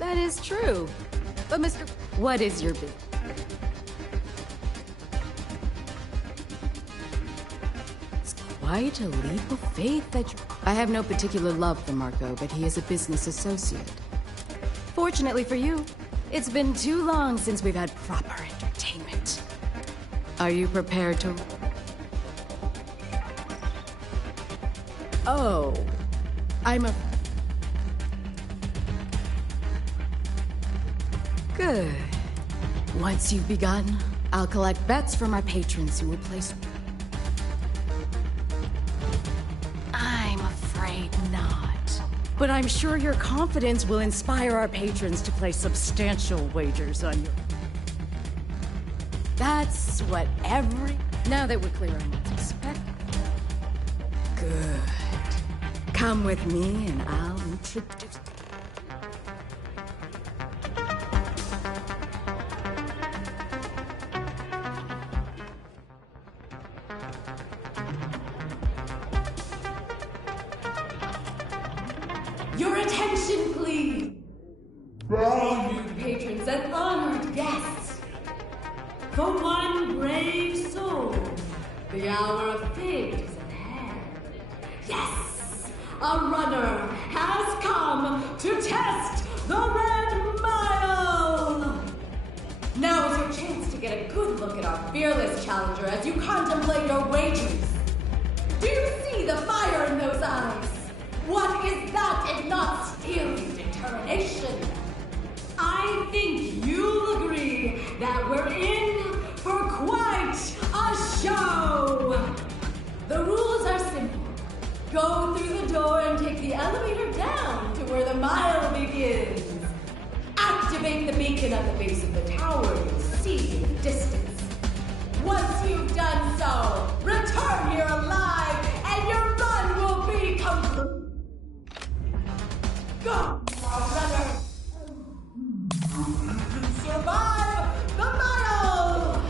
That is true. But Mr. What is your bid? It's quite a leap of faith that you... I have no particular love for Marco, but he is a business associate. Fortunately for you, it's been too long since we've had proper entertainment. Are you prepared to... Oh, I'm a... Good. Once you've begun, I'll collect bets from our patrons who will place... I'm afraid not. But I'm sure your confidence will inspire our patrons to place substantial wagers on you. That's what every... Now that we're clear on what's expected. Good. Come with me and I'll introduce... Your attention, please! Valued patrons and honored guests! For one brave soul, the hour of fate is at hand. Yes! A runner has come to test the Red Mile! Now is your chance to get a good look at our fearless challenger as you contemplate your wagers. Do you see the fire in those eyes? What is that if not steely determination? I think you'll agree that we're in for quite a show! The rules are simple. Go through the door and take the elevator down to where the mile begins. Activate the beacon at the base of the tower you see in the distance. Once you've done so, return here alive and your run will be complete. Go, runner! You can survive the mile!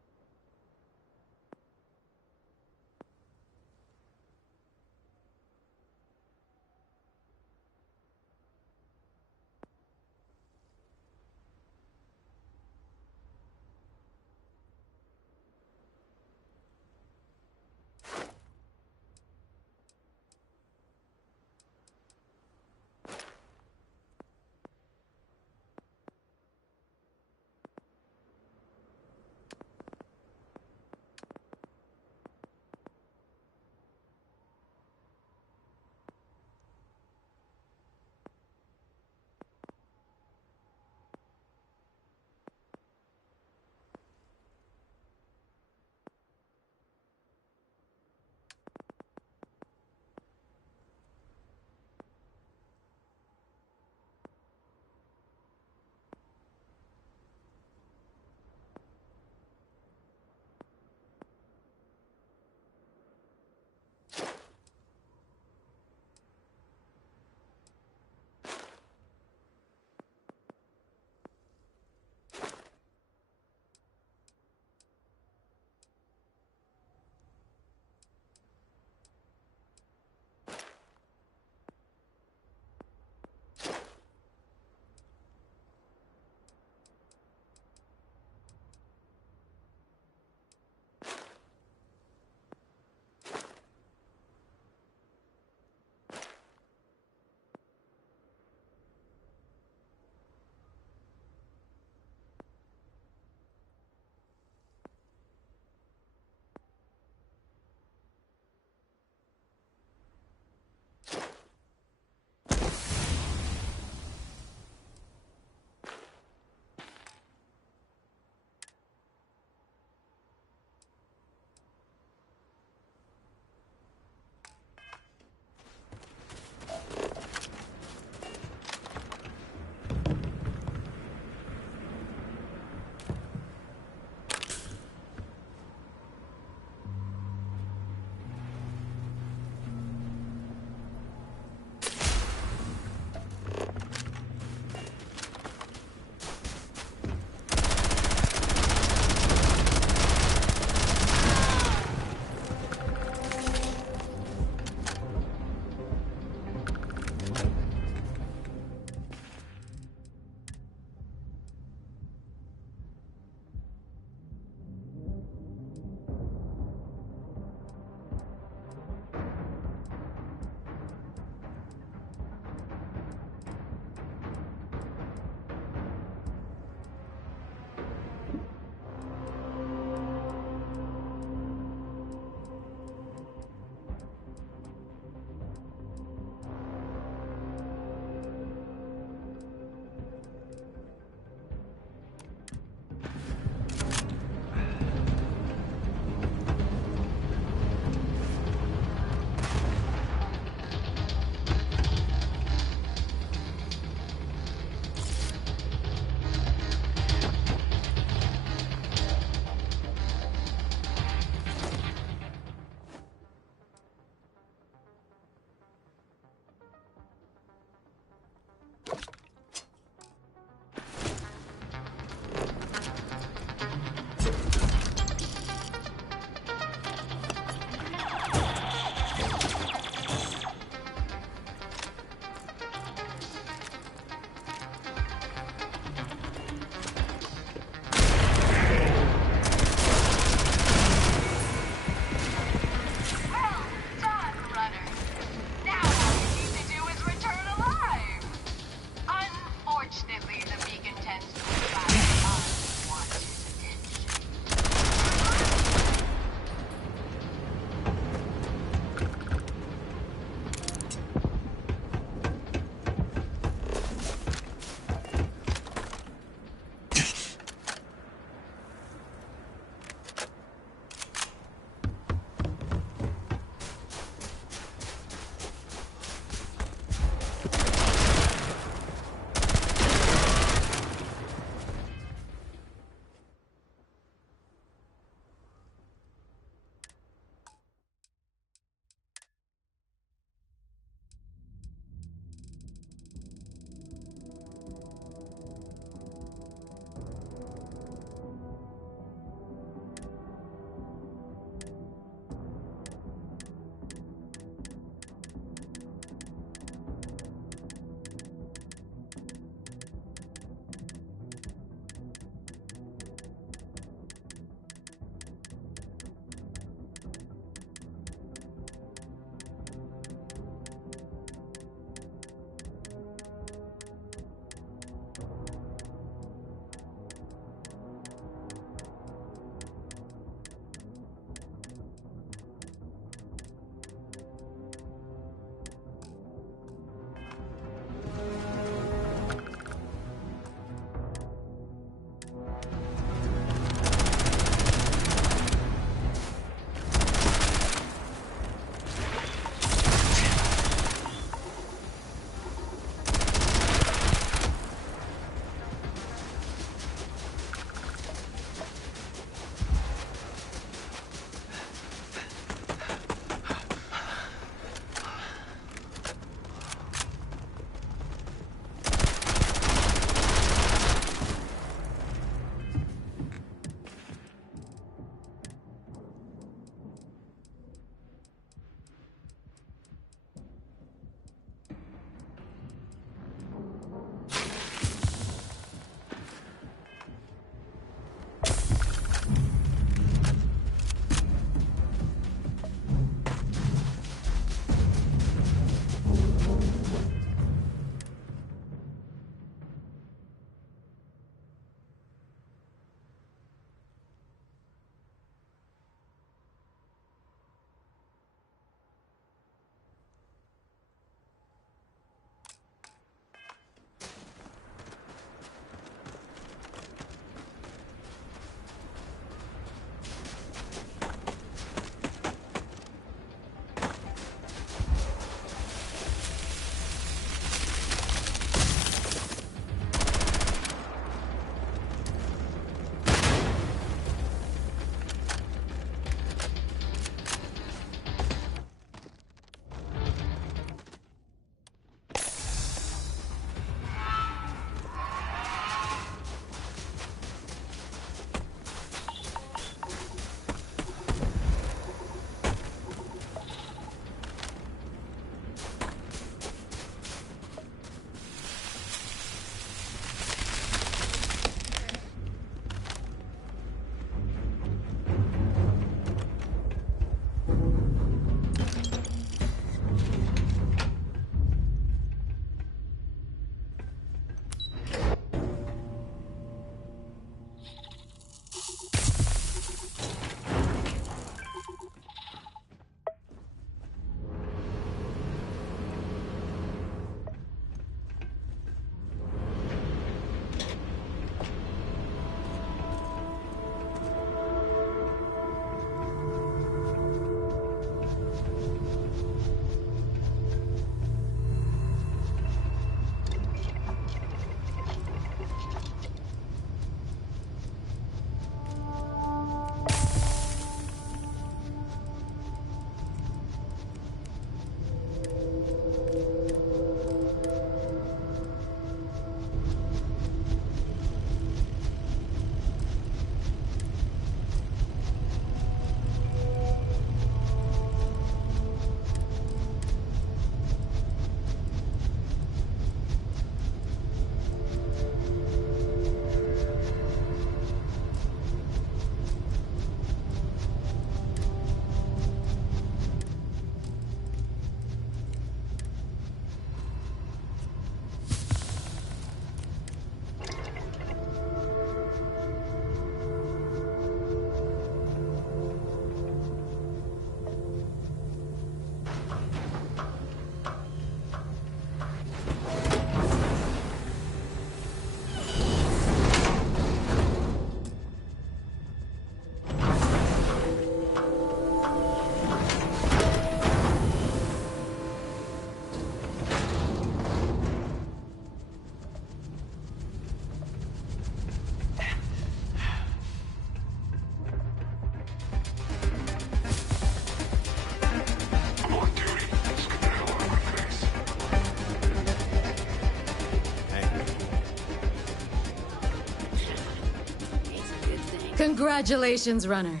Congratulations, runner.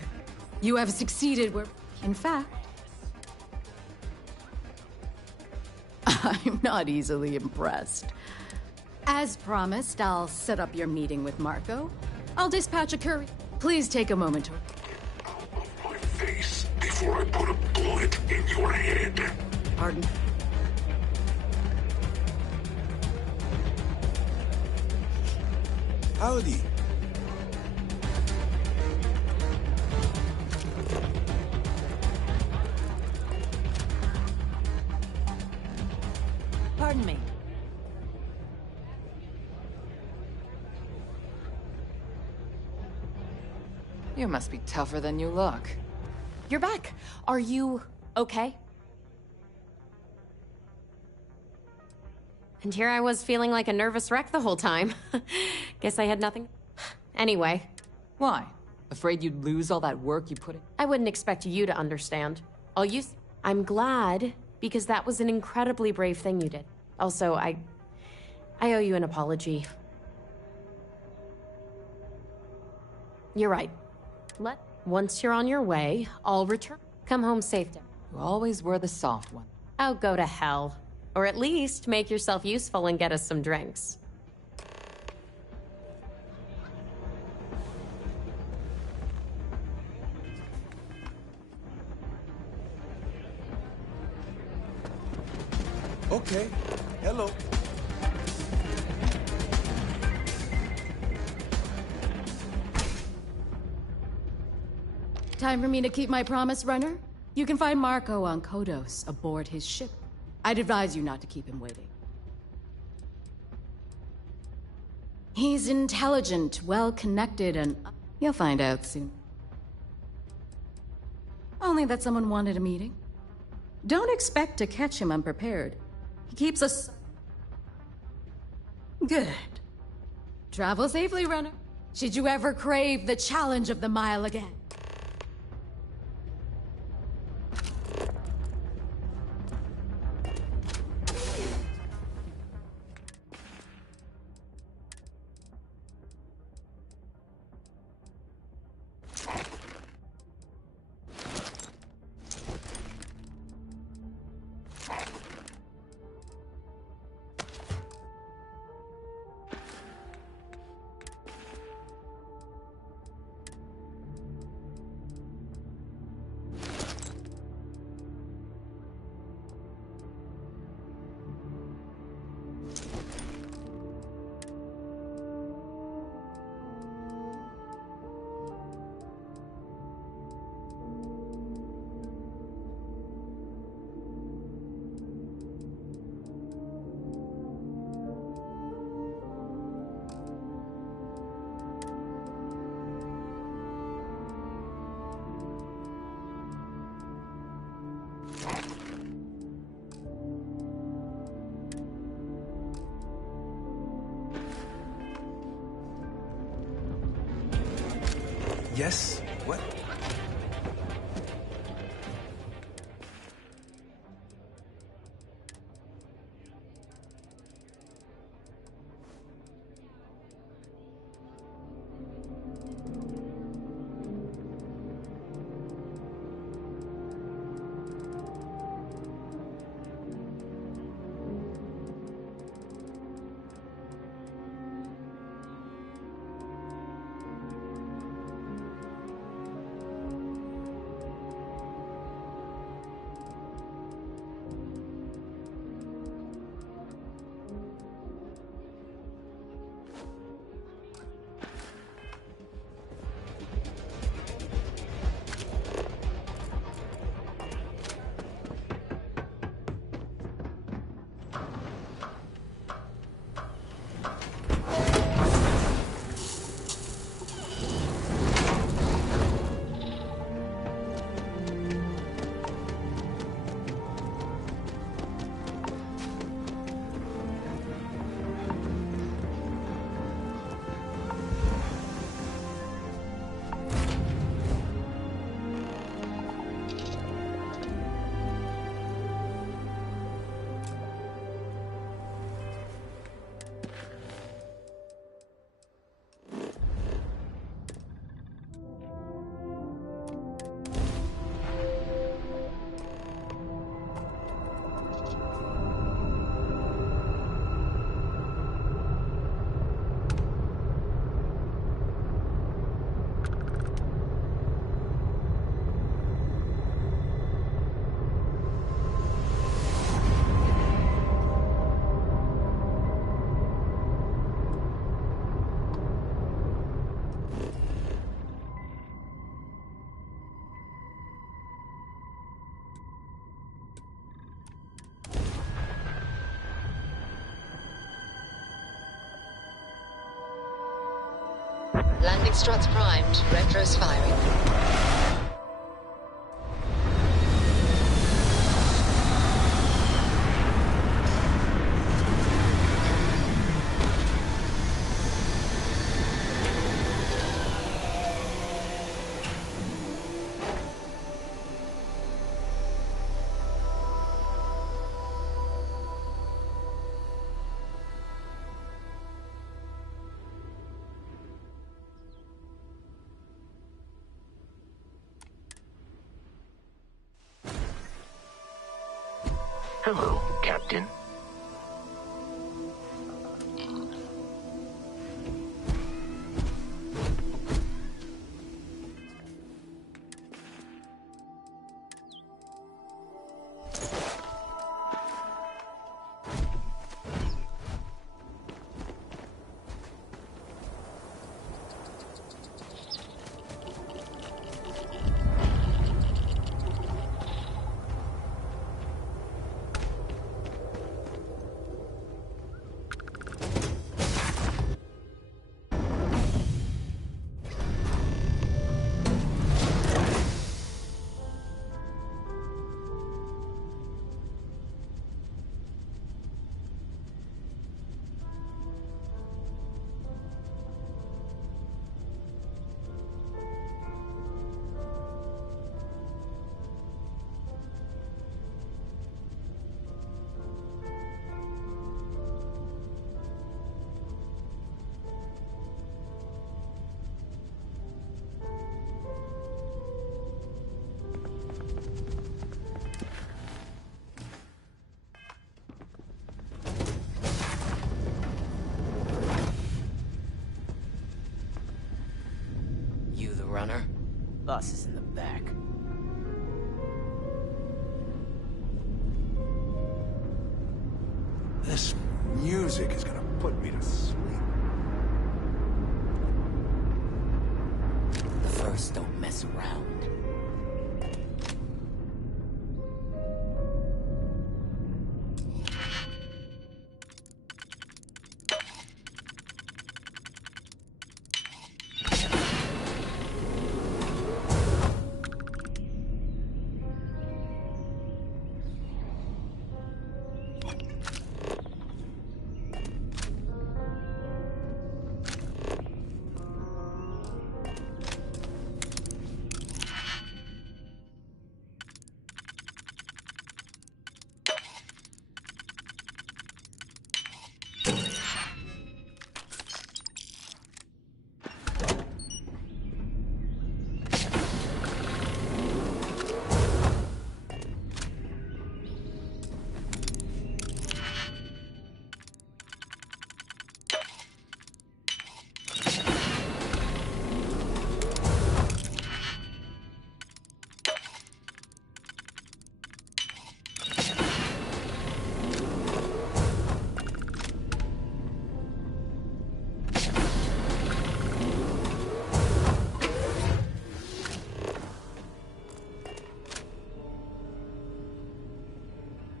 You have succeeded where, in fact, I'm not easily impressed. As promised, I'll set up your meeting with Marco. I'll dispatch a courier. Please take a moment to... My face before I put a bullet in your head. Pardon? Howdy. Pardon me. You must be tougher than you look. You're back. Are you okay? And here I was feeling like a nervous wreck the whole time. Guess I had nothing. Anyway. Why? Afraid you'd lose all that work you put in? I wouldn't expect you to understand. I'm glad, because that was an incredibly brave thing you did. Also, I owe you an apology. You're right. Once you're on your way, I'll return. Come home safe, Dad. You always were the soft one. Oh, go to hell. Or at least make yourself useful and get us some drinks. Okay. Hello. Time for me to keep my promise, runner? You can find Marco on Kodos, aboard his ship. I'd advise you not to keep him waiting. He's intelligent, well-connected, and you'll find out soon. Only that someone wanted a meeting. Don't expect to catch him unprepared. He keeps us... Good. Travel safely, runner. Should you ever crave the challenge of the mile again. Yes? What? Landing struts primed. Retros firing. Hello, Captain. You the runner? Boss is in the back. This music is gonna put me to sleep. The first don't mess around.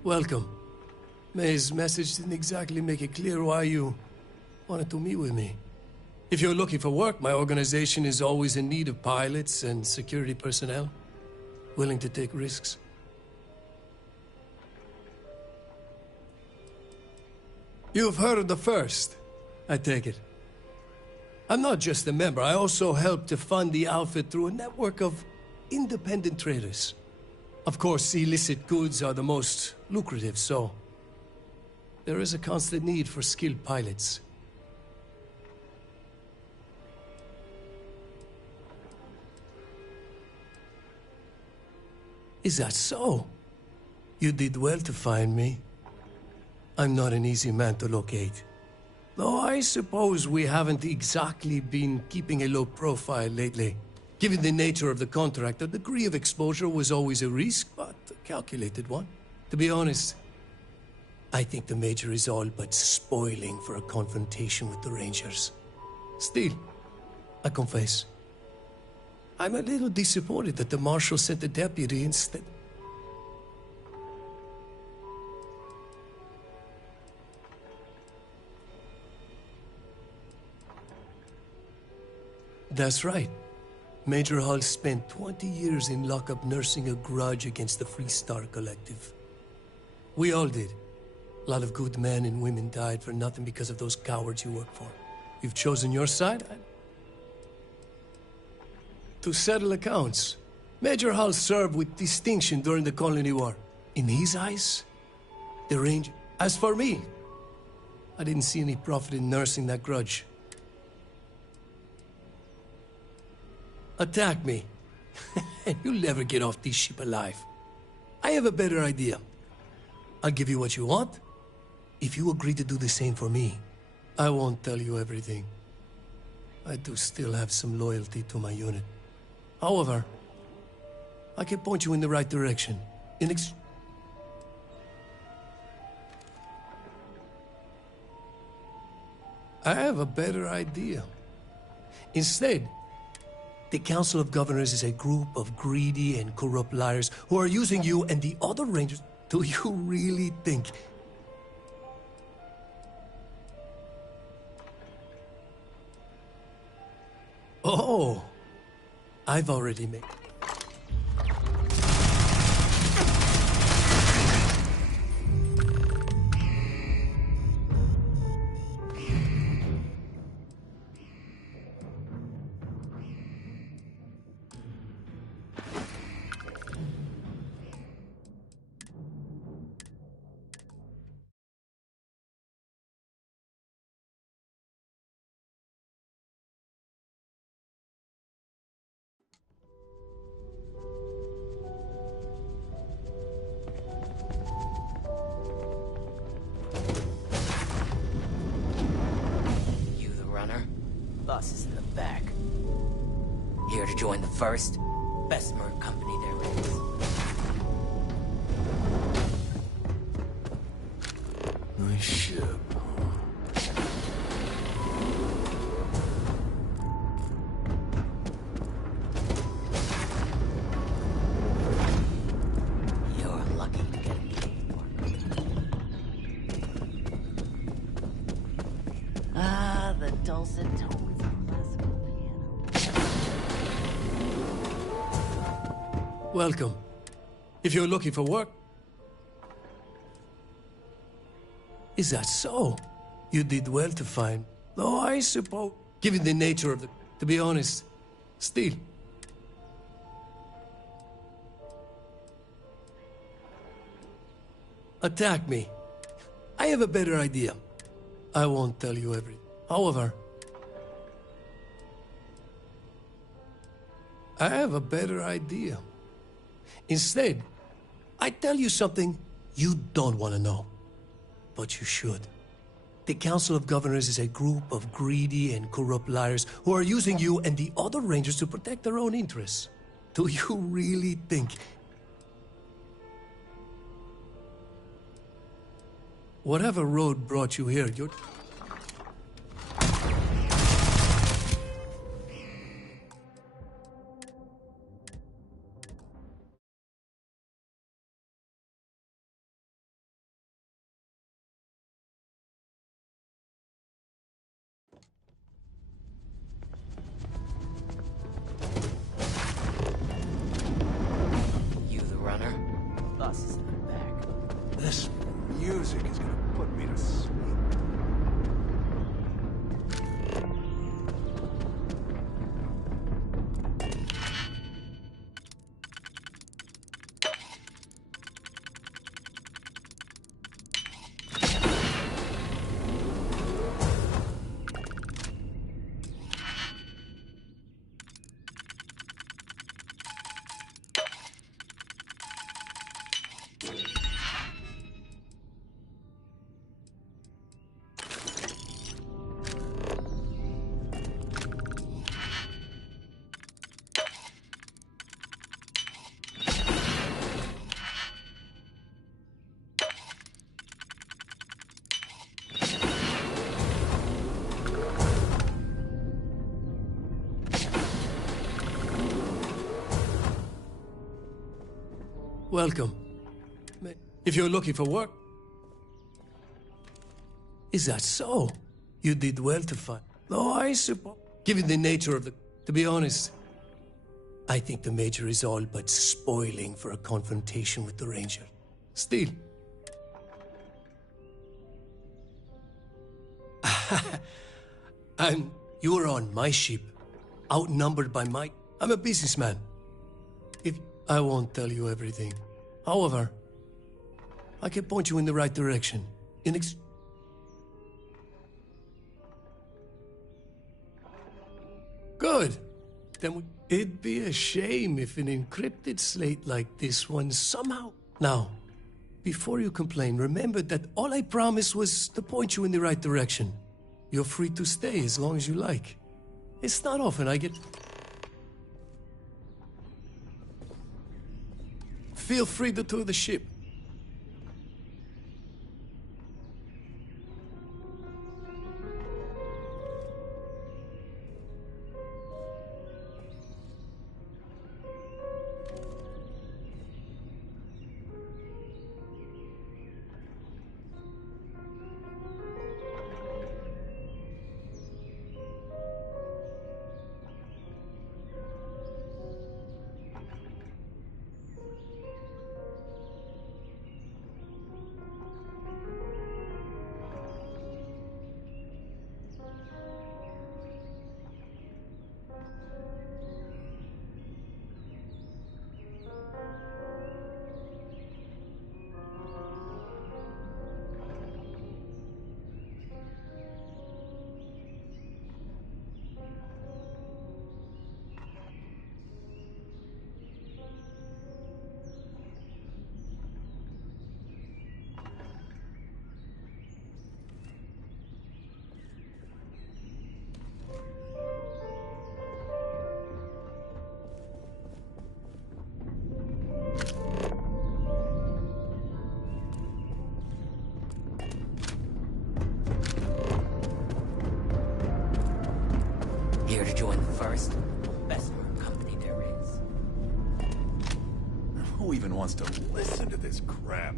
Welcome. May's message didn't exactly make it clear why you wanted to meet with me. If you're looking for work, my organization is always in need of pilots and security personnel, willing to take risks. You've heard of the First, I take it. I'm not just a member, I also help to fund the outfit through a network of independent traders. Of course, illicit goods are the most lucrative, so there is a constant need for skilled pilots. Is that so? You did well to find me. I'm not an easy man to locate. Though I suppose we haven't exactly been keeping a low profile lately. Given the nature of the contract, a degree of exposure was always a risk, but a calculated one. To be honest, I think the Major is all but spoiling for a confrontation with the Rangers. Still, I confess, I'm a little disappointed that the Marshal sent a deputy instead. That's right. Major Hall spent 20 years in lockup nursing a grudge against the Free Star Collective. We all did. A lot of good men and women died for nothing because of those cowards you work for. You've chosen your side? To settle accounts. Major Hall served with distinction during the Colony War. In his eyes, the range... As for me, I didn't see any profit in nursing that grudge. Attack me, and you'll never get off this ship alive. I have a better idea. I'll give you what you want, if you agree to do the same for me. I won't tell you everything. I do still have some loyalty to my unit. However, I can point you in the right direction. I have a better idea. Instead, the Council of Governors is a group of greedy and corrupt liars who are using you and the other Rangers. Do you really think... Oh, I've already made... You the runner? Boss is in the back. Here to join the first, best merc company there is. Nice ship. You're lucky to get me. Ah, the dulcet tones of classical piano. Welcome. If you're looking for work... Is that so? You did well to find... Though I suppose... Given the nature of the... To be honest, still... Attack me. I have a better idea. I won't tell you everything. However... I have a better idea. Instead, I tell you something you don't want to know. But you should. The Council of Governors is a group of greedy and corrupt liars who are using you and the other Rangers to protect their own interests. Do you really think... Whatever road brought you here, you're... You the runner? Boss is in the back. This music is gonna put me to sleep. Welcome. If you're looking for work... Is that so? You did well to find... Though I suppose... Given the nature of the... To be honest, I think the Major is all but spoiling for a confrontation with the Ranger. Still. And you're on my ship, outnumbered by my... I'm a businessman. If I won't tell you everything. However, I can point you in the right direction. Good. Then it'd be a shame if an encrypted slate like this one somehow... Now, before you complain, remember that all I promised was to point you in the right direction. You're free to stay as long as you like. It's not often I get... Feel free to tour the ship. Here to join the first, best merc company there is. Who even wants to listen to this crap?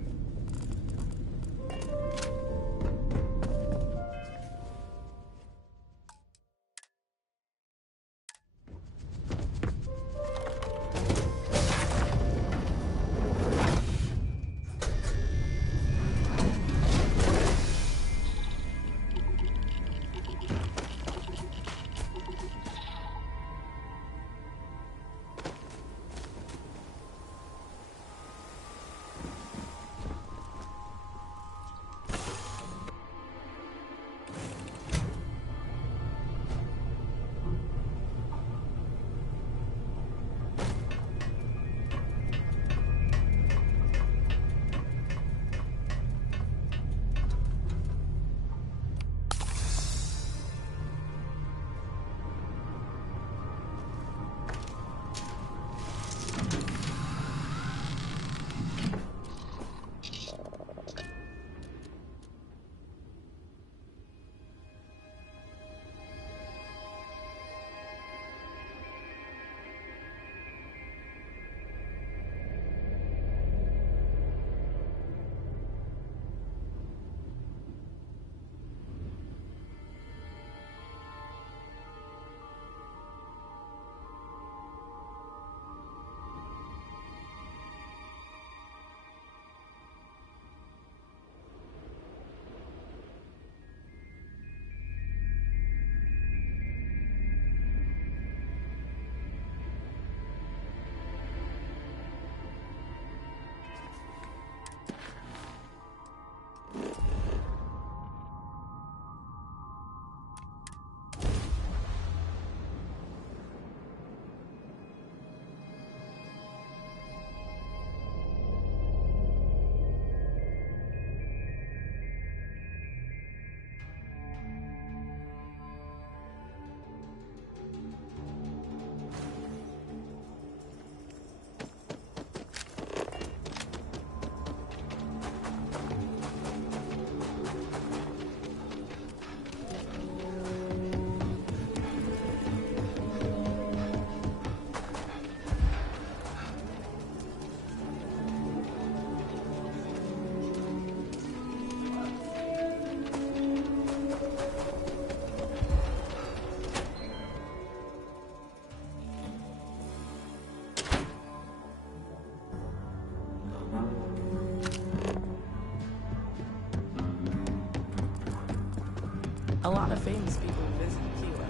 A lot of famous people visit Kilo.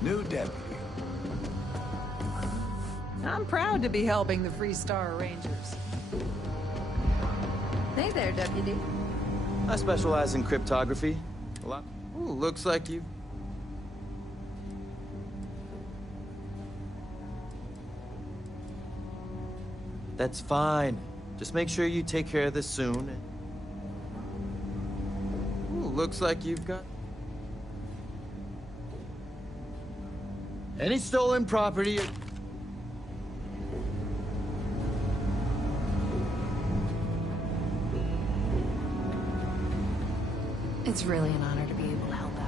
New deputy. I'm proud to be helping the Freestar Rangers. Hey there, Deputy. I specialize in cryptography. A lot. Ooh, looks like you. That's fine. Just make sure you take care of this soon. Ooh, looks like you've got... Any stolen property... It's really an honor to be able to help out.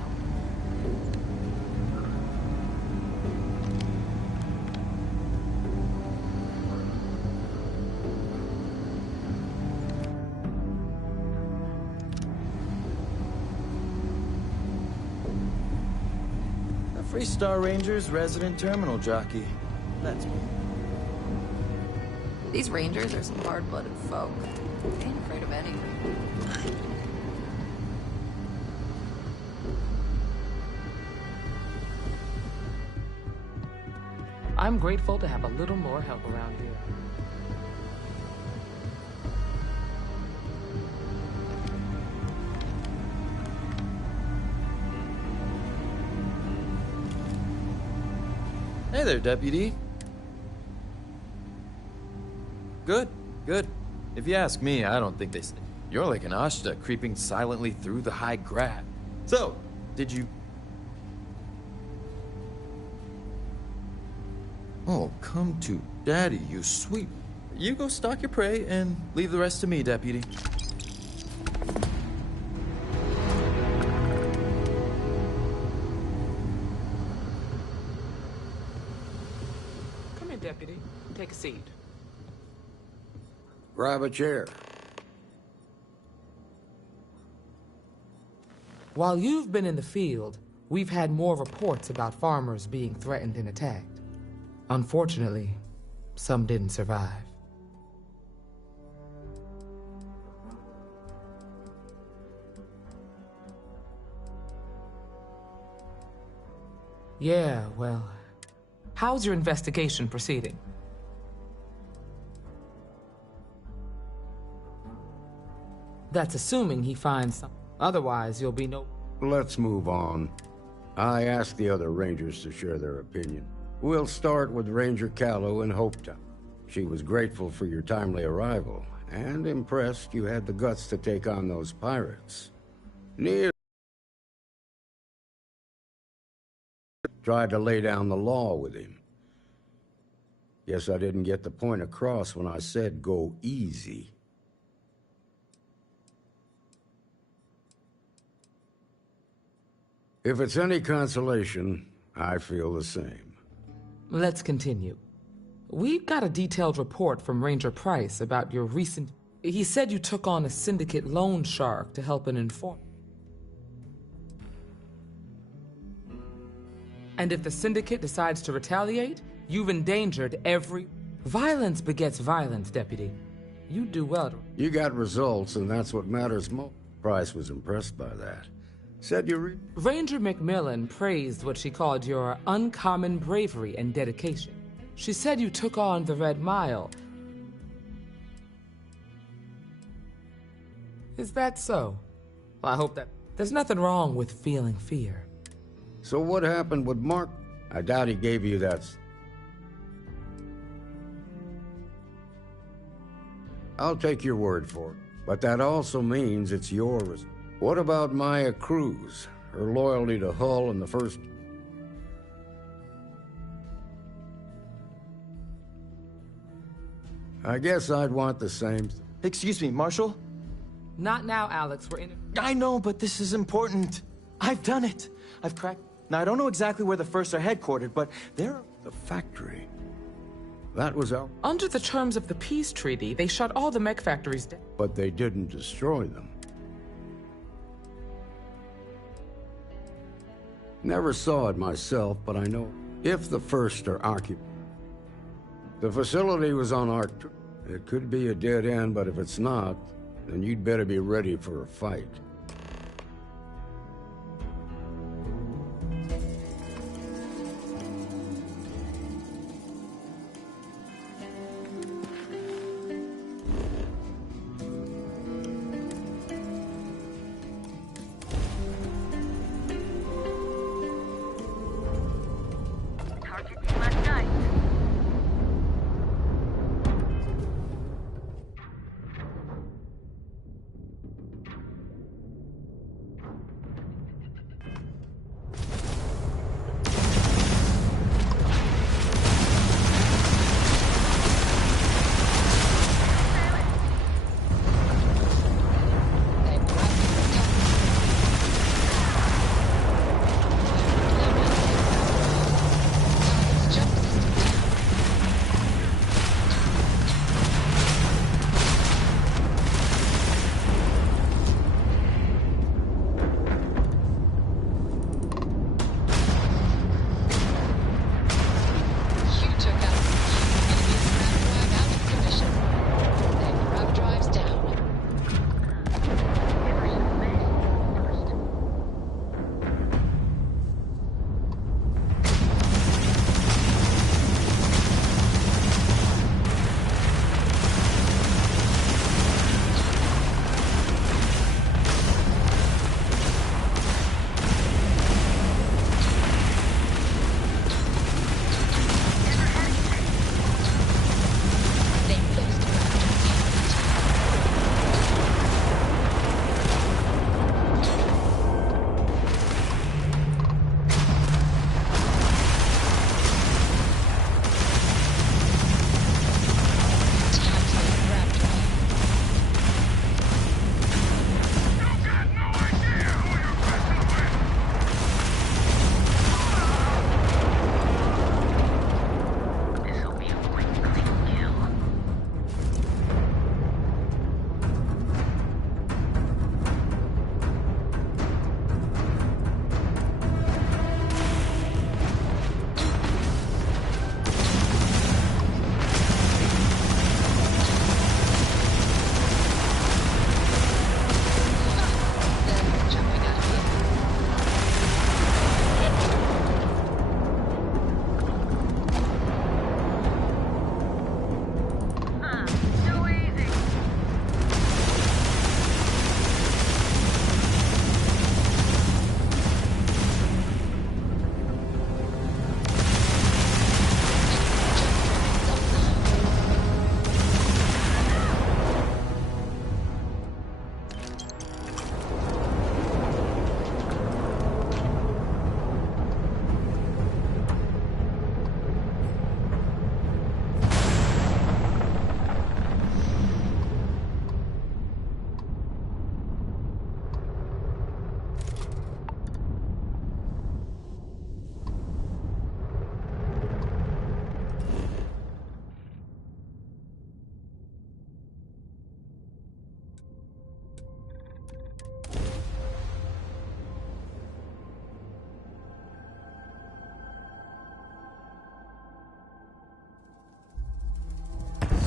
A Freestar Rangers resident terminal jockey. That's me. These Rangers are some hard-blooded folk. They ain't afraid of anything. I'm grateful to have a little more help around here. Hey there, Deputy. Good, good. If you ask me, I don't think they... You're like an Ashta creeping silently through the high grass. So, did you... Oh, come to Daddy, you sweet... You go stalk your prey and leave the rest to me, Deputy. Come in, Deputy. Take a seat. Grab a chair. While you've been in the field, we've had more reports about farmers being threatened and attacked. Unfortunately, some didn't survive. Yeah, well, how's your investigation proceeding? That's assuming he finds something. Otherwise, you'll be no... Let's move on. I asked the other Rangers to share their opinion. We'll start with Ranger Callow in Hopetown. She was grateful for your timely arrival, and impressed you had the guts to take on those pirates. Neil tried to lay down the law with him. Guess I didn't get the point across when I said go easy. If it's any consolation, I feel the same. Let's continue. We've got a detailed report from Ranger Price about your recent... He said you took on a syndicate loan shark to help an informant. And if the syndicate decides to retaliate, you've endangered every... Violence begets violence, Deputy. You do well to... You got results, and that's what matters most. Price was impressed by that. Said you Ranger McMillan praised what she called your uncommon bravery and dedication. She said you took on the Red Mile. Is that so? Well, I hope that... There's nothing wrong with feeling fear. So what happened with Mark? I doubt he gave you that... I'll take your word for it. But that also means it's yours. What about Maya Cruz? Her loyalty to Hull and the first... I guess I'd want the same... Excuse me, Marshal? Not now, Alex. We're in... I know, but this is important. I've done it. I've cracked... Now, I don't know exactly where the First are headquartered, but they're... The factory. That was our... Under the terms of the peace treaty, they shut all the mech factories down. But they didn't destroy them. Never saw it myself, but I know if the First are occupied. The facility was on our... It could be a dead end, but if it's not, then you'd better be ready for a fight.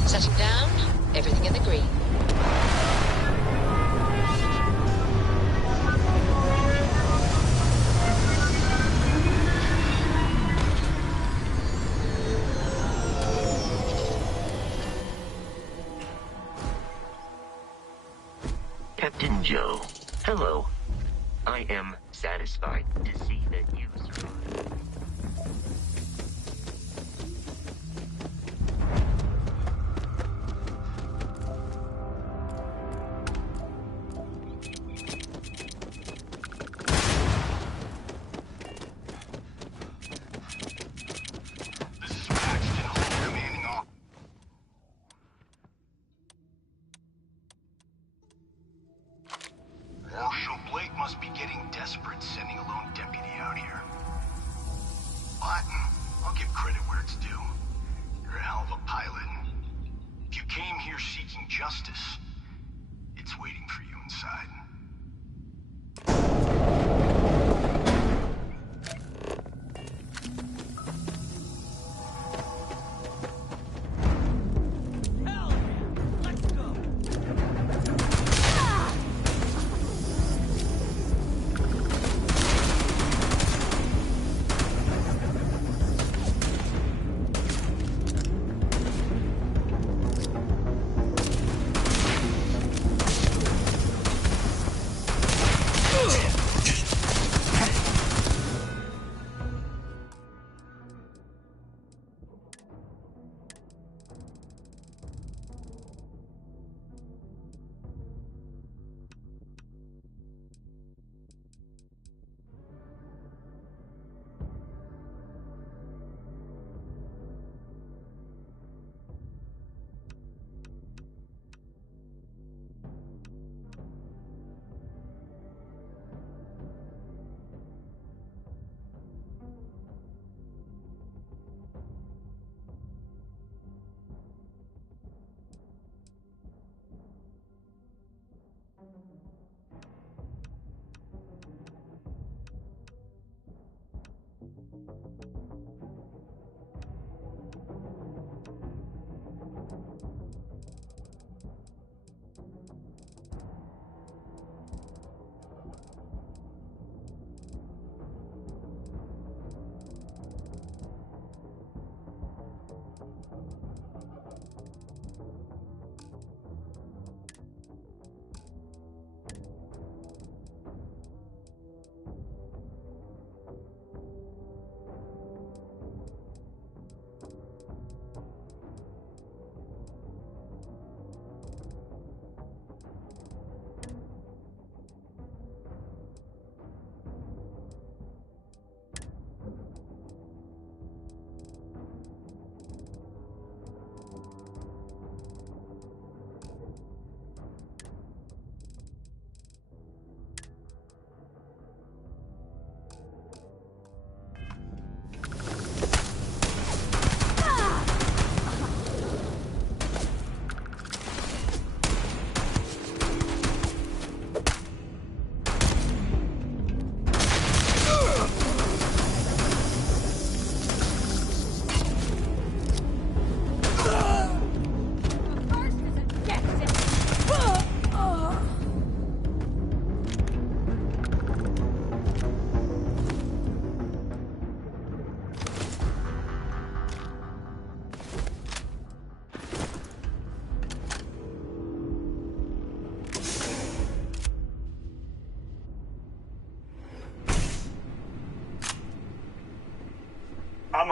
Setting down, everything in the green. Captain Joe, hello. I am satisfied to see that you survived. Marshal Blake must be getting desperate sending a lone deputy out here. But I'll give credit where it's due. You're a hell of a pilot. If you came here seeking justice, it's waiting for you inside.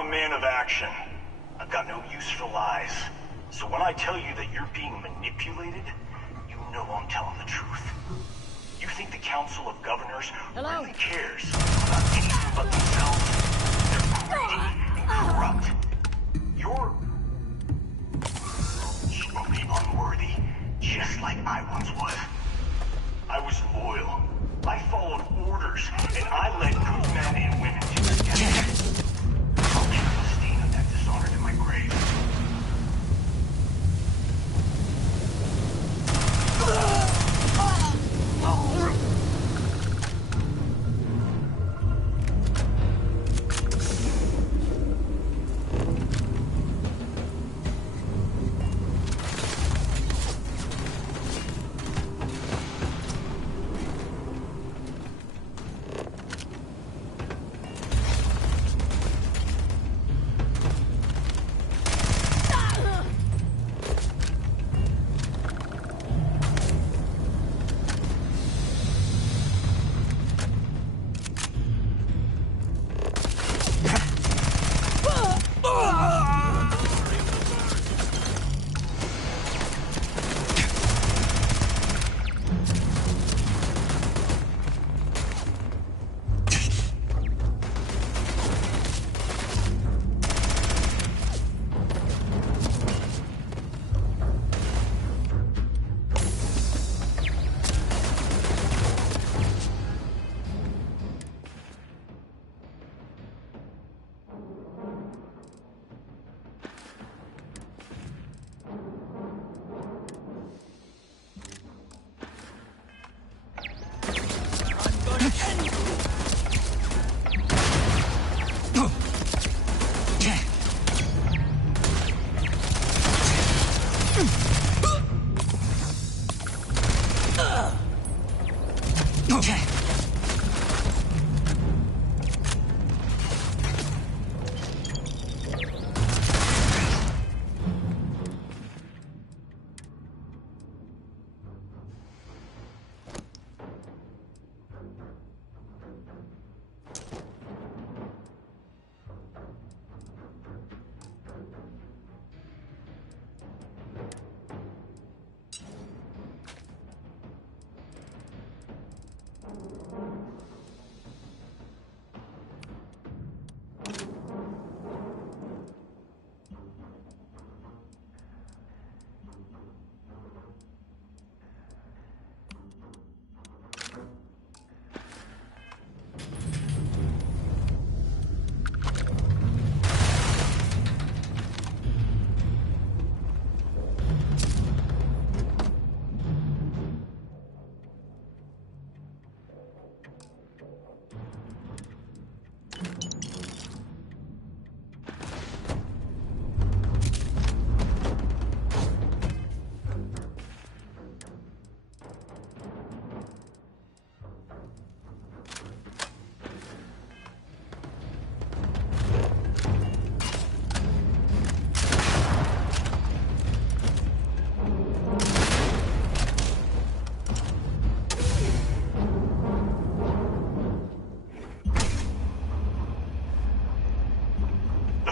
a man of action. I've got no use for lies. So when I tell you that you're being manipulated, you know I'm telling the truth. You think the Council of Governors really cares about anything but themselves? They're greedy and corrupt. You're truly unworthy, just like I once was. I was loyal. I followed orders, and I led good men and women to their death. I'll carry the stain of that dishonor to my grave.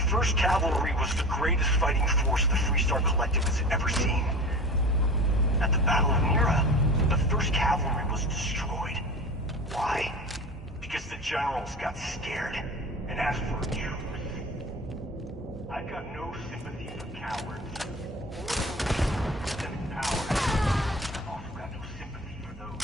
First Cavalry was the greatest fighting force the Freestar Collective has ever seen. At the Battle of Mira, the 1st Cavalry was destroyed. Why? Because the generals got scared. And as for you, I've got no sympathy for cowards. Them in power. I've also got no sympathy for those.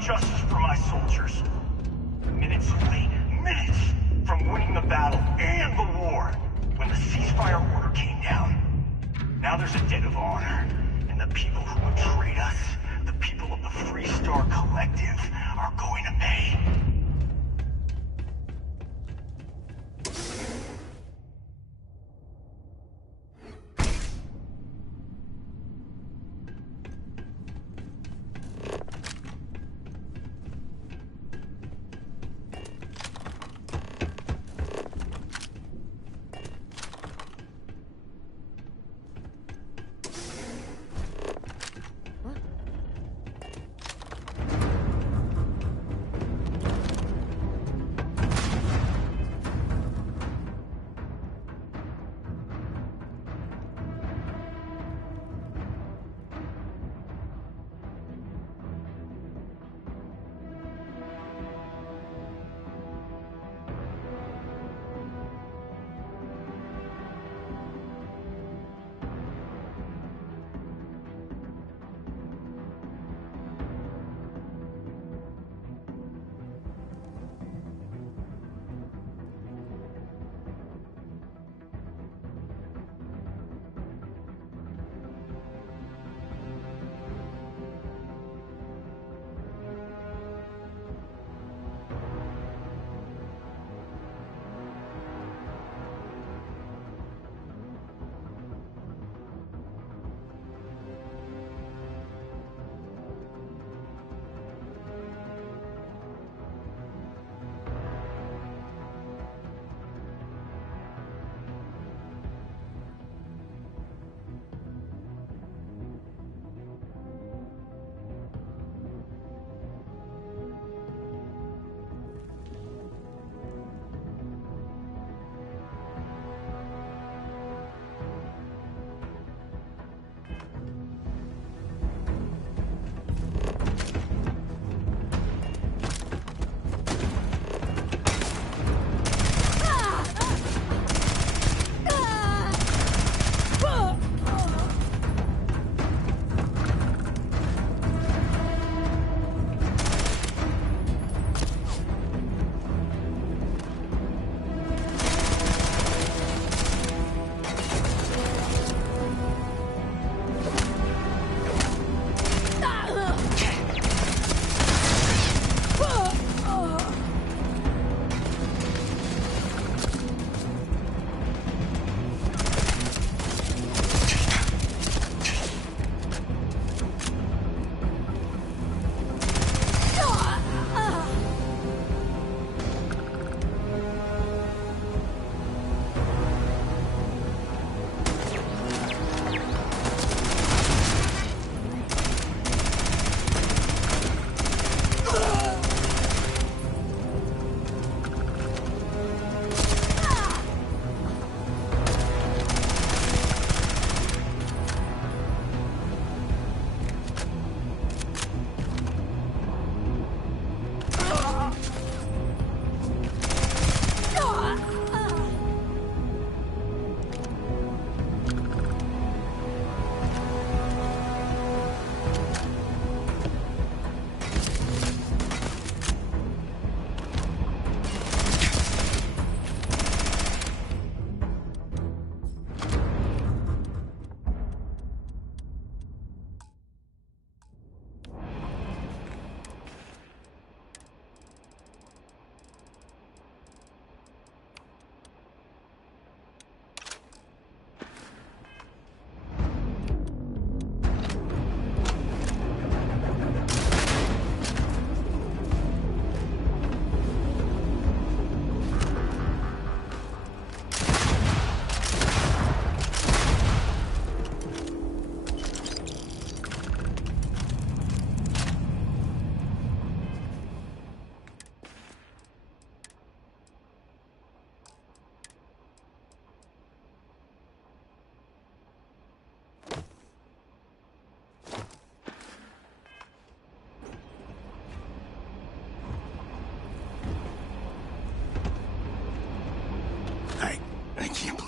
Justice for my soldiers. Minutes away, minutes from winning the battle and the war, when the ceasefire order came down. Now there's a debt of honor, and the people who betrayed us, the people of the Freestar Collective, are going to pay.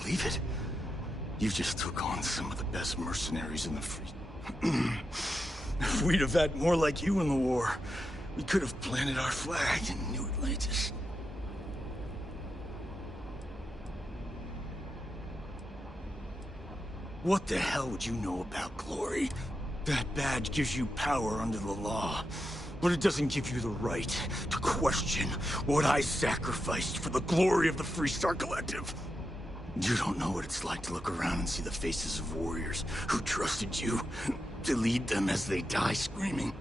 believe it? You just took on some of the best mercenaries in the free... If we'd have had more like you in the war, we could have planted our flag in New Atlantis. What the hell would you know about glory? That badge gives you power under the law, but it doesn't give you the right to question what I sacrificed for the glory of the Freestar Collective. You don't know what it's like to look around and see the faces of warriors who trusted you to lead them as they die screaming.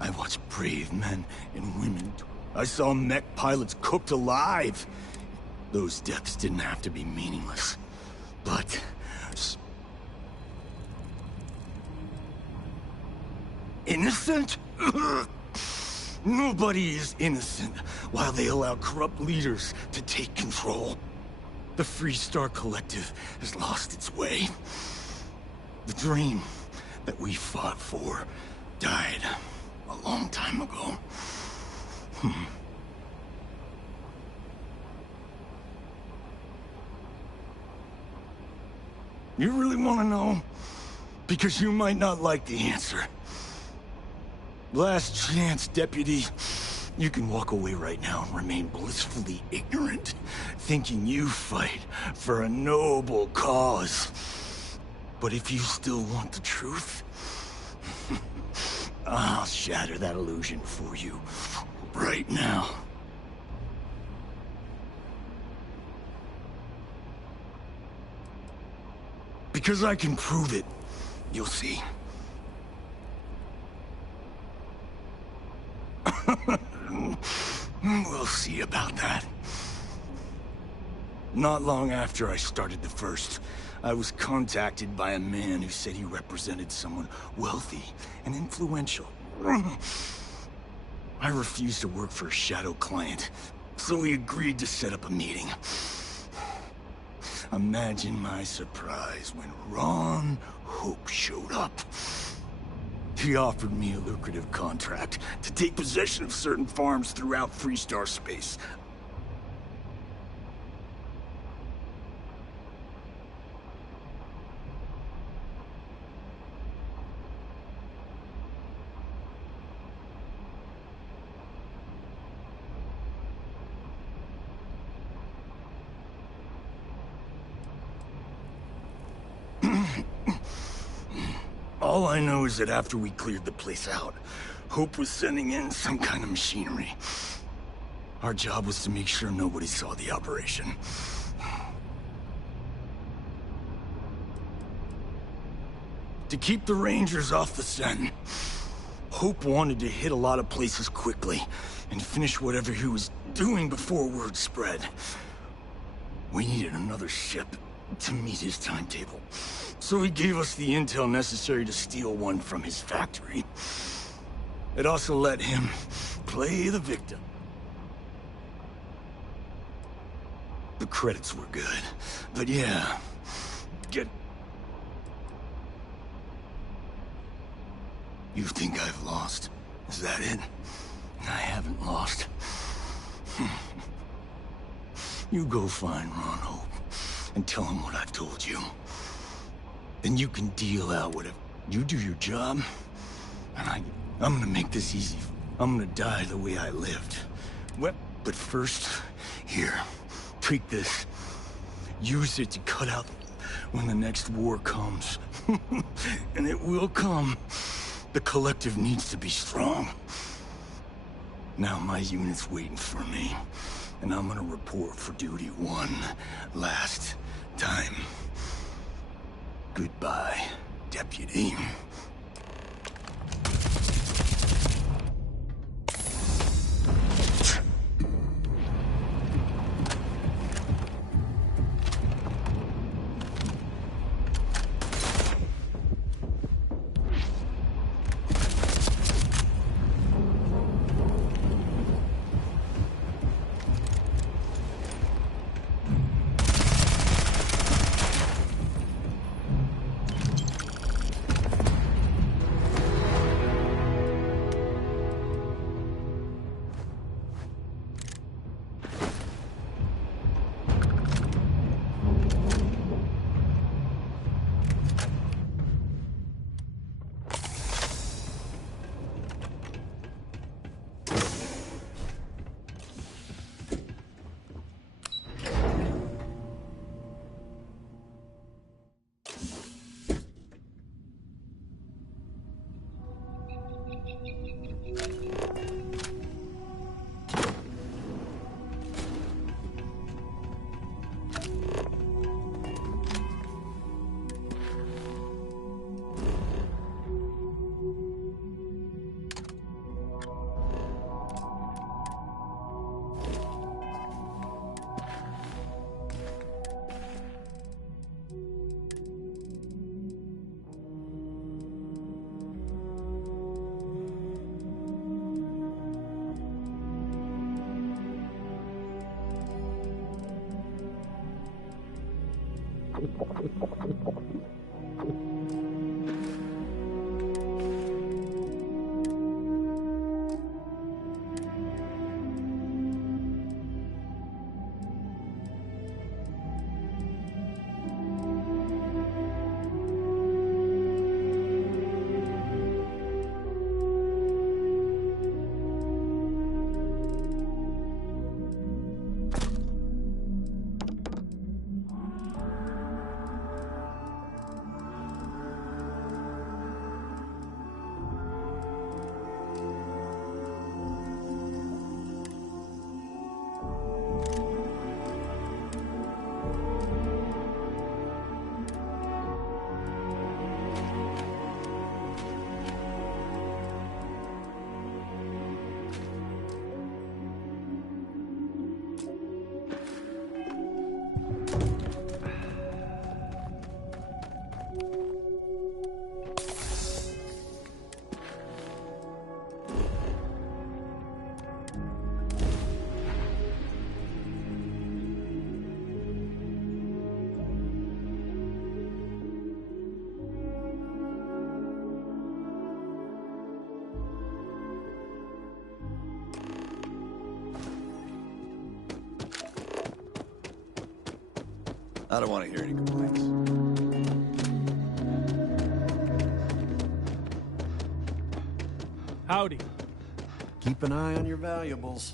I watched brave men and women. I saw mech pilots cooked alive. Those deaths didn't have to be meaningless, but... innocent? Nobody is innocent while they allow corrupt leaders to take control. The Freestar Collective has lost its way. The dream that we fought for died a long time ago. You really want to know? Because you might not like the answer. Last chance, Deputy. You can walk away right now and remain blissfully ignorant, thinking you fight for a noble cause. But if you still want the truth, I'll shatter that illusion for you right now. Because I can prove it. You'll see. We'll see about that. Not long after I started the First, I was contacted by a man who said he represented someone wealthy and influential. I refused to work for a shadow client, so he agreed to set up a meeting. Imagine my surprise when Ron Hope showed up. He offered me a lucrative contract to take possession of certain farms throughout Freestar space. All I know is that after we cleared the place out, Hope was sending in some kind of machinery. Our job was to make sure nobody saw the operation. To keep the Rangers off the scent, Hope wanted to hit a lot of places quickly and finish whatever he was doing before word spread. We needed another ship to meet his timetable. So he gave us the intel necessary to steal one from his factory. It also let him play the victim. The credits were good, but yeah, You think I've lost? Is that it? I haven't lost. You go find Ron Hope and tell him what I've told you. Then you can deal out whatever. You do your job, and I'm gonna make this easy. I'm gonna die the way I lived. Well, but first, here, take this. Use it to cut out when the next war comes. And it will come. The collective needs to be strong. Now my unit's waiting for me, and I'm gonna report for duty one last time. Goodbye, Deputy. I don't want to hear any complaints. Howdy. Keep an eye on your valuables.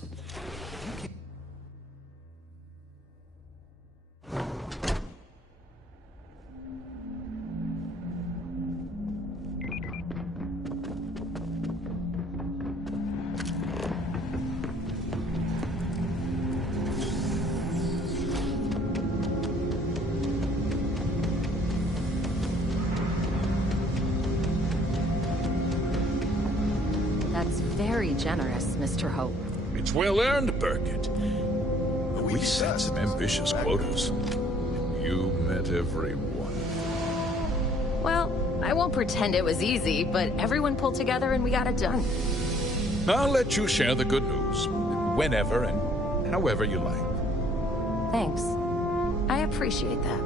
That's very generous, Mr. Hope. It's well earned, Burkett. We set some ambitious quotas. You met every one. Well, I won't pretend it was easy, but everyone pulled together and we got it done. I'll let you share the good news. Whenever and however you like. Thanks. I appreciate that.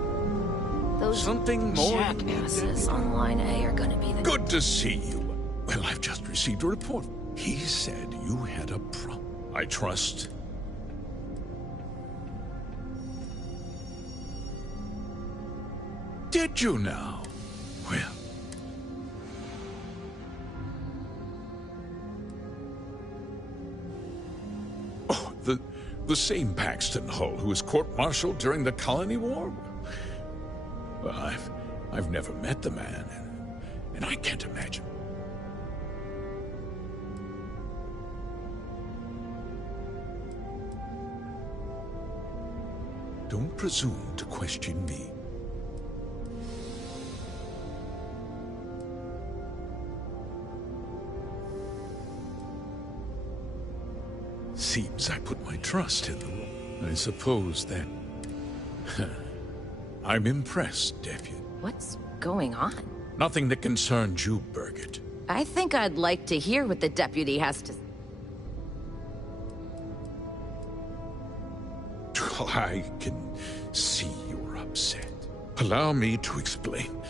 Those Something more jackasses on Line A are gonna be the... Good to see you. Well, I've just received a report. He said you had a problem. I trust. Did you now? Well. Oh, the same Paxton Hull who was court-martialed during the Colony War? Well, I've never met the man, and I can't imagine. Don't presume to question me. Seems I put my trust in the wrong. I suppose that... I'm impressed, Deputy. What's going on? Nothing that concerns you, Burkett. I think I'd like to hear what the deputy has to... I can see you're upset. Allow me to explain.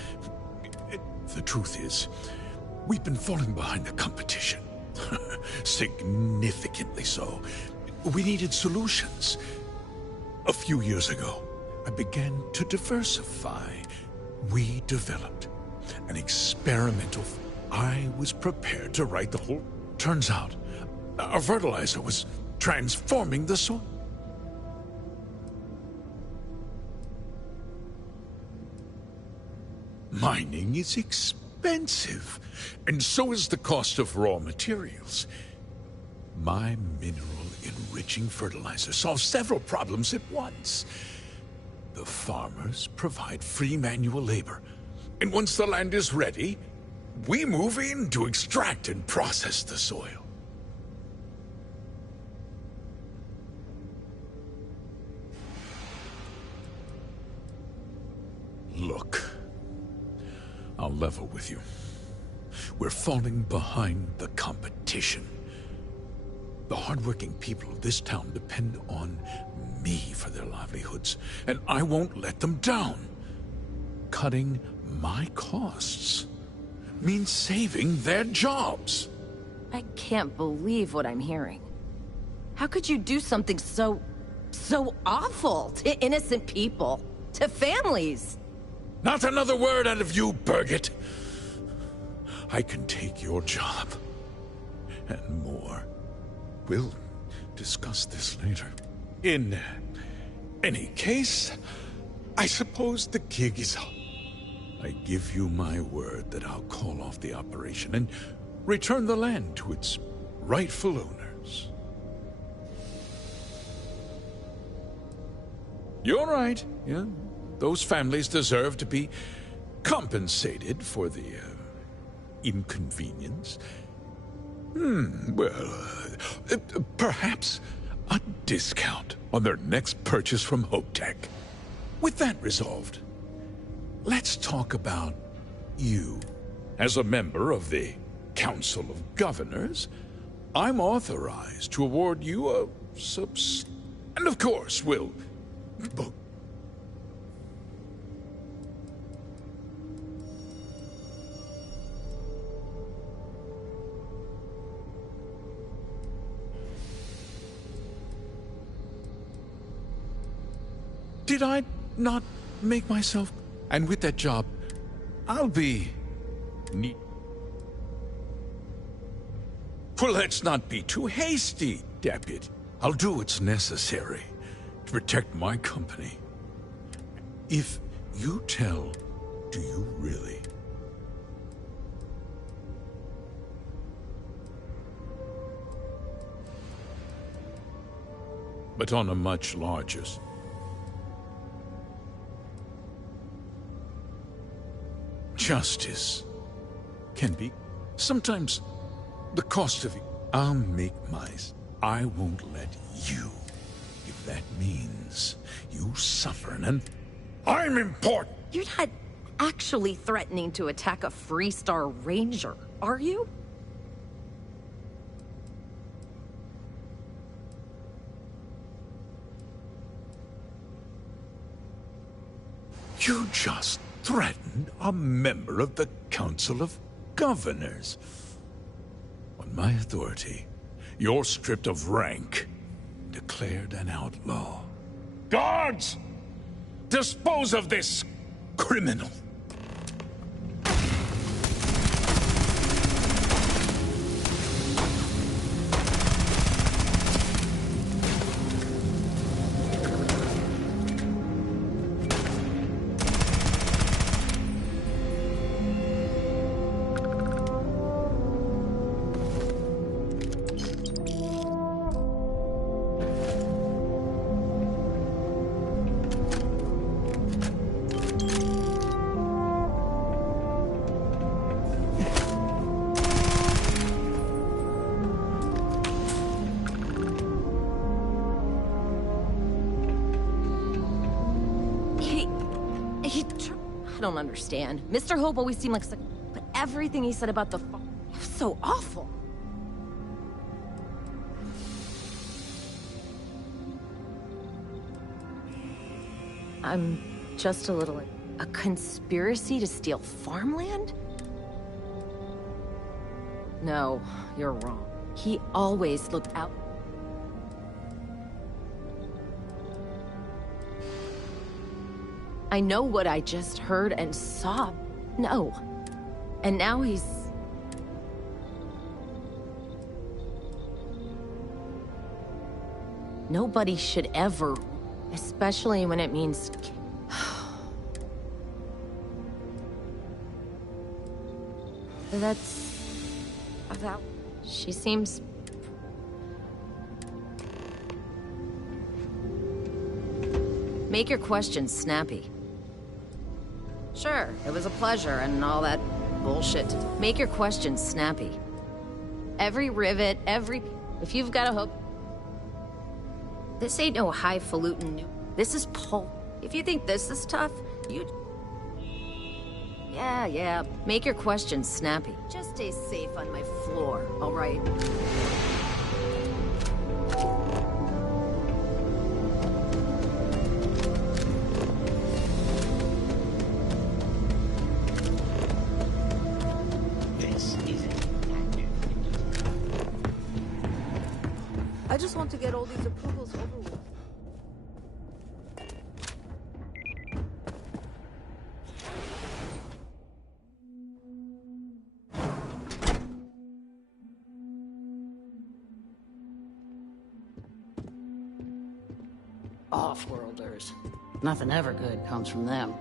The truth is, we've been falling behind the competition. Significantly so. We needed solutions. A few years ago, I began to diversify. We developed an experimental... I was prepared to write the whole... Turns out, our fertilizer was transforming the soil. Mining is expensive, and so is the cost of raw materials. My mineral-enriching fertilizer solves several problems at once. The farmers provide free manual labor, and once the land is ready, we move in to extract and process the soil. Look. I'll level with you. We're falling behind the competition. The hardworking people of this town depend on me for their livelihoods, and I won't let them down. cutting my costs means saving their jobs. I can't believe what I'm hearing. How could you do something so awful to innocent people, to families? Not another word out of you, Birgit. I can take your job. And more. We'll discuss this later. In any case, I suppose the gig is up. I give you my word that I'll call off the operation and return the land to its rightful owners. You're right, yeah. Those families deserve to be compensated for the inconvenience. Perhaps a discount on their next purchase from HopeTech. With that resolved, let's talk about you. As a member of the Council of Governors, I'm authorized to award you a and of course, we'll book. Did I not make myself? And with that job, I'll be neat. Well, let's not be too hasty, Deputy. I'll do what's necessary to protect my company. If you tell, do you really? But on a much larger scale. Justice can be sometimes the cost of it. I'll make I won't let you, if that means you suffer, and I'm important. You're not actually threatening to attack a Freestar Ranger, are you? You just threatened a member of the Council of Governors. On my authority, you're stripped of rank, declared an outlaw. Guards! Dispose of this criminal! I don't understand. Mr. Hope always seemed like such... But everything he said about the... It was so awful. I'm just a little... A conspiracy to steal farmland? No, you're wrong. He always looked out... I know what I just heard and saw. No. And now he's... Nobody should ever, especially when it means... That's... about... She seems... Make your questions snappy. Sure, it was a pleasure and all that bullshit. Make your questions snappy. Every rivet, if you've got a hook... This ain't no highfalutin new... This is Pulp. If you think this is tough, you... Yeah. Make your questions snappy. Just stay safe on my floor, all right? I just want to get all these approvals over with. Off-worlders. Nothing ever good comes from them.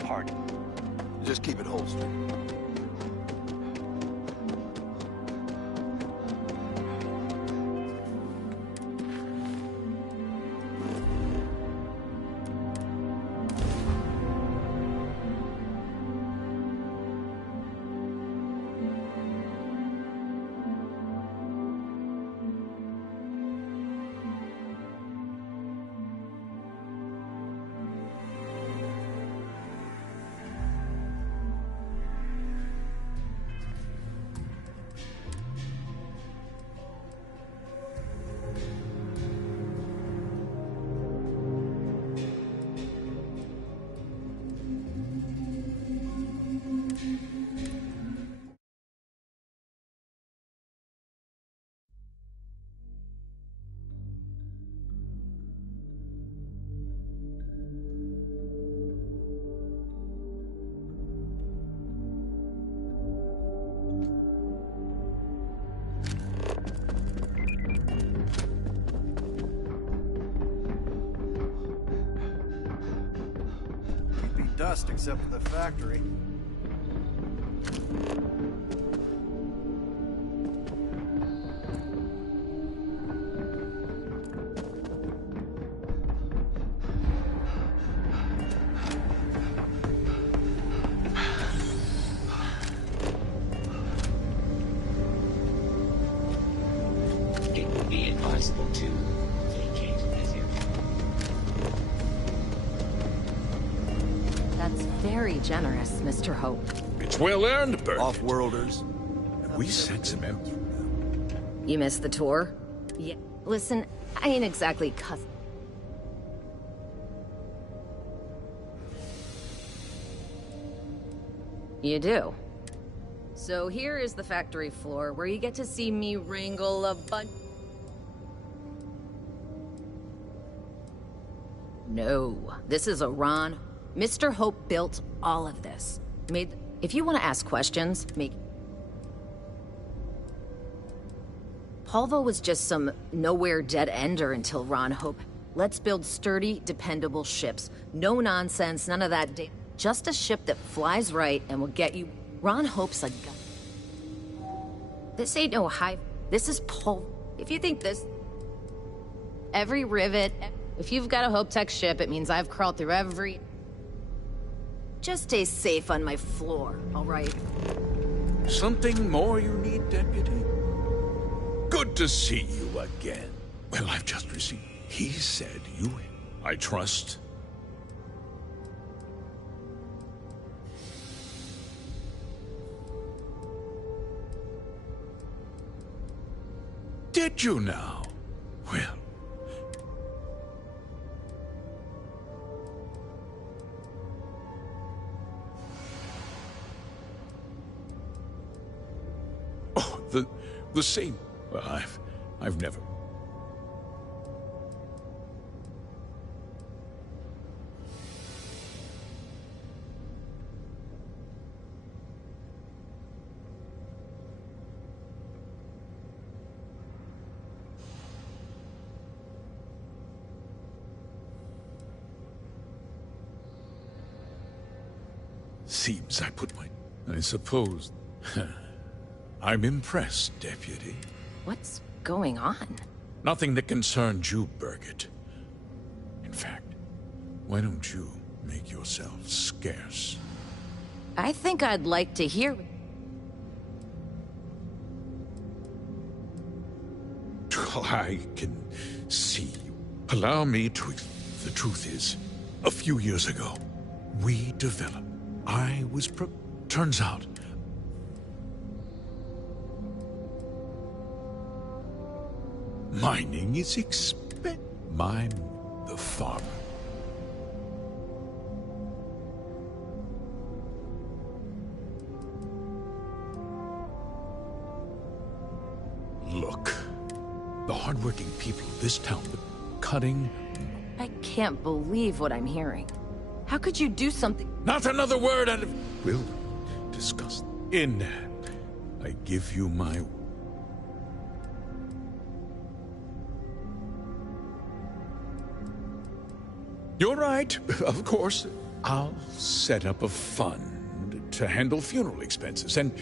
Pardon. Just keep it holstered. Dust except for the factory. It would be advisable to vacate this area. That's very generous, Mr. Hope. It's well earned, Bert. Off-worlders. We sent some empty. You missed the tour? Yeah. Listen, I ain't exactly You do. So here is the factory floor where you get to see me wrangle a bunch. No, this is Iran. Mr. Hope built all of this. If you want to ask questions, Polvo was just some nowhere dead ender until Ron Hope. Let's build sturdy, dependable ships. No nonsense, none of that. Just a ship that flies right and will get you. Ron Hope's a gun. This ain't no high. This is Polvo. If you think this. Every rivet. If you've got a Hope Tech ship, it means I've crawled through every. Just stay safe on my floor, all right? Something more you need, Deputy? Good to see you again. Well, I've just received. He said you. I trust. Did you now? Well. Oh, the same. Well, I've never. Seems I put my. I suppose. I'm impressed, Deputy. What's going on? Nothing that concerns you, Birgit. In fact, why don't you make yourself scarce? I think I'd like to hear. I can see you. Allow me to. The truth is, a few years ago, we developed. I was. Turns out. Mining is expensive. The farmer. hardworking people of this town, but cutting... I can't believe what I'm hearing. How could you do something? Not another word, and we'll discuss. I give you my... You're right, of course. I'll set up a fund to handle funeral expenses and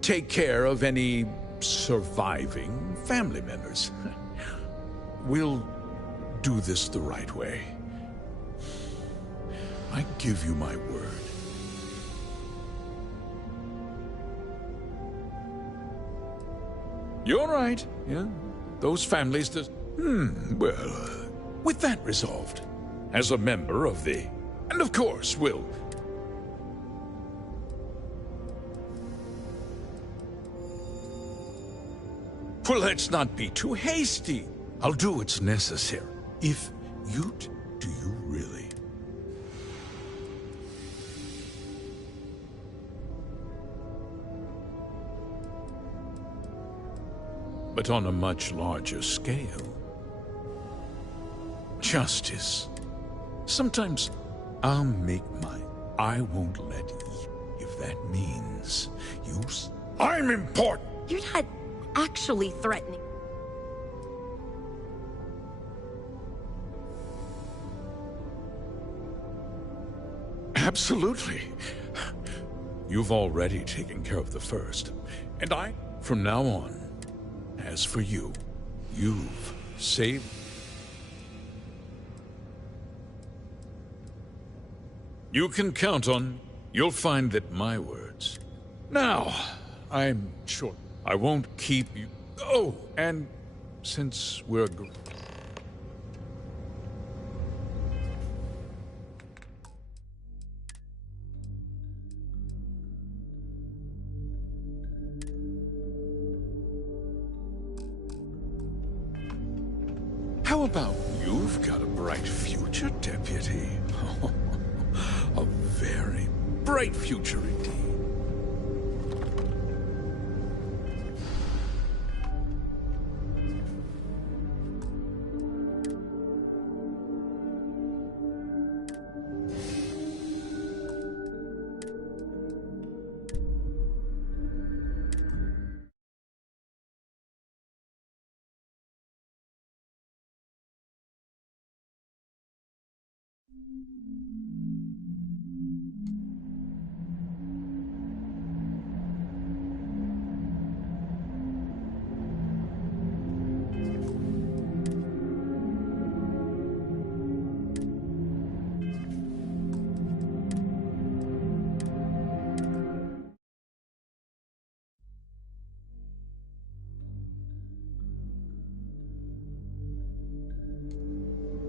take care of any surviving family members. We'll do this the right way. I give you my word. You're right, yeah. Those families just... well, with that resolved, as a member of the... And of course, we'll... Well, let's not be too hasty. I'll do what's necessary. If you... Do you really? But on a much larger scale. Justice. Sometimes I'll make mine. I won't let you, if that means you... I'm important! You're not actually threatening. Absolutely. You've already taken care of the first. And I, from now on, as for you, you've saved... You can count on... You'll find that my words... Now, I'm sure I won't keep you... Oh, and since we're... How about you've got a bright future, Deputy? A very bright future indeed.